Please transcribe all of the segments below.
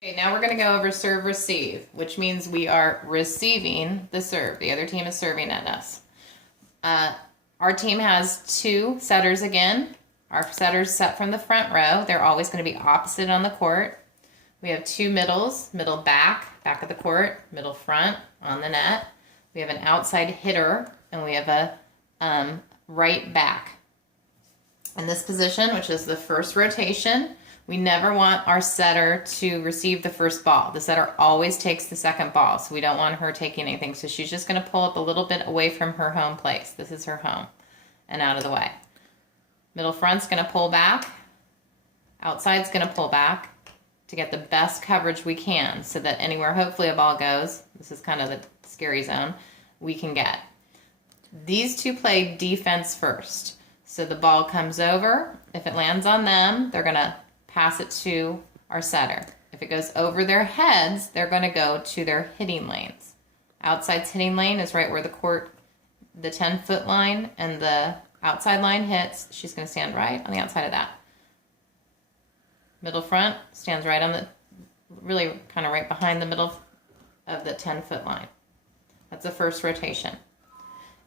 Okay, now we're going to go over serve receive, which means we are receiving the serve. The other team is serving at us. Our team has two setters again. Our setters set from the front row. They're always going to be opposite on the court. We have two middles, middle back of the court, middle front on the net. We have an outside hitter, and we have a right back. In this position, which is the first rotation, we never want our setter to receive the first ball. The setter always takes the second ball, so we don't want her taking anything. So she's just going to pull up a little bit away from her home place. This is her home, and out of the way. Middle front's going to pull back. Outside's going to pull back to get the best coverage we can so that anywhere hopefully a ball goes, this is kind of the scary zone, we can get. These two play defense first. So the ball comes over. If it lands on them, they're going to pass it to our setter. If it goes over their heads, they're going to go to their hitting lanes. Outside's hitting lane is right where the court, the 10-foot line and the outside line hits. She's going to stand right on the outside of that. Middle front stands right on the, really kind of right behind the middle of the 10-foot line. That's the first rotation.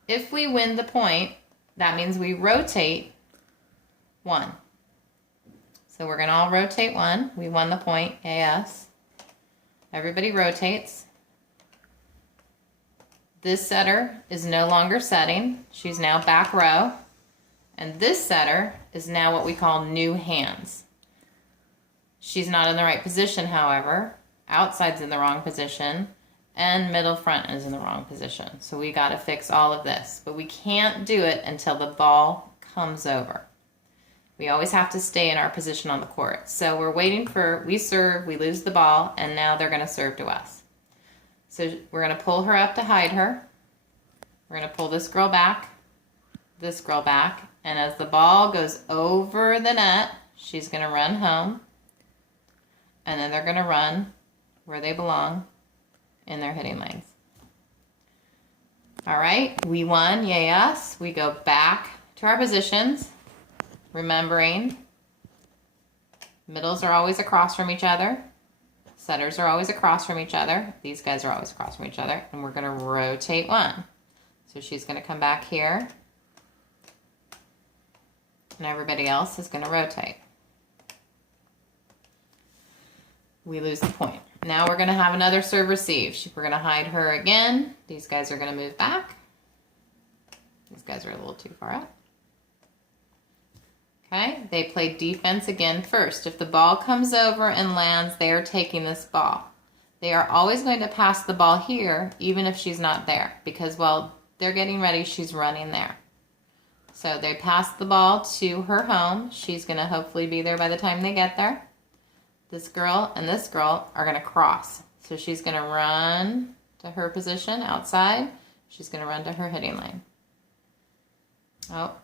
If we win the point, that means we rotate one. So we're going to all rotate one. We won the point, yes. Everybody rotates. This setter is no longer setting. She's now back row. And this setter is now what we call new hands. She's not in the right position, however. Outside's in the wrong position. And middle front is in the wrong position. So we got to fix all of this. But we can't do it until the ball comes over. We always have to stay in our position on the court. So we're waiting for, we serve, we lose the ball, and now they're going to serve to us. So we're going to pull her up to hide her. We're going to pull this girl back, and as the ball goes over the net, she's going to run home, and then they're going to run where they belong in their hitting lanes. All right, we won, yay us. We go back to our positions, remembering middles are always across from each other. Setters are always across from each other. These guys are always across from each other. And we're going to rotate one. So she's going to come back here. And everybody else is going to rotate. We lose the point. Now we're going to have another serve receive. We're going to hide her again. These guys are going to move back. These guys are a little too far up. Okay, they play defense again first. If the ball comes over and lands, they are taking this ball. They are always going to pass the ball here, even if she's not there, because while they're getting ready, she's running there. So they pass the ball to her home. She's going to hopefully be there by the time they get there. This girl and this girl are going to cross. So she's going to run to her position outside. She's going to run to her hitting lane. Oh.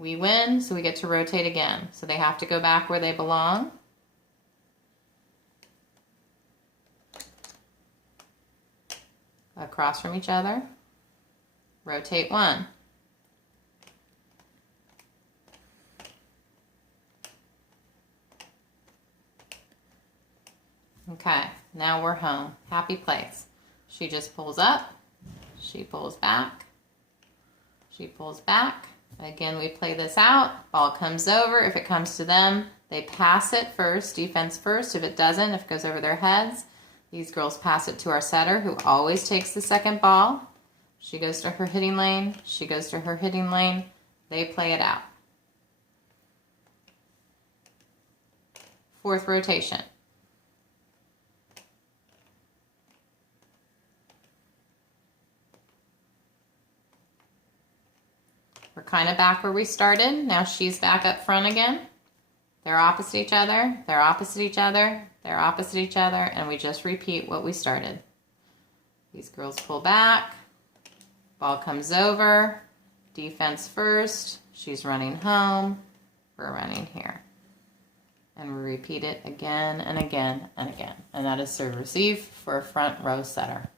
We win, so we get to rotate again. So they have to go back where they belong. Across from each other. Rotate one. Okay, now we're home. Happy place. She just pulls up. She pulls back. She pulls back. Again, we play this out. Ball comes over. If it comes to them, they pass it first, defense first. If it doesn't, if it goes over their heads, these girls pass it to our setter, who always takes the second ball. She goes to her hitting lane. She goes to her hitting lane. They play it out. Fourth rotation. We're kind of back where we started. Now she's back up front again. They're opposite each other. They're opposite each other. They're opposite each other. And we just repeat what we started. These girls pull back. Ball comes over. Defense first. She's running home. We're running here. And we repeat it again and again and again. And that is serve receive for a front row setter.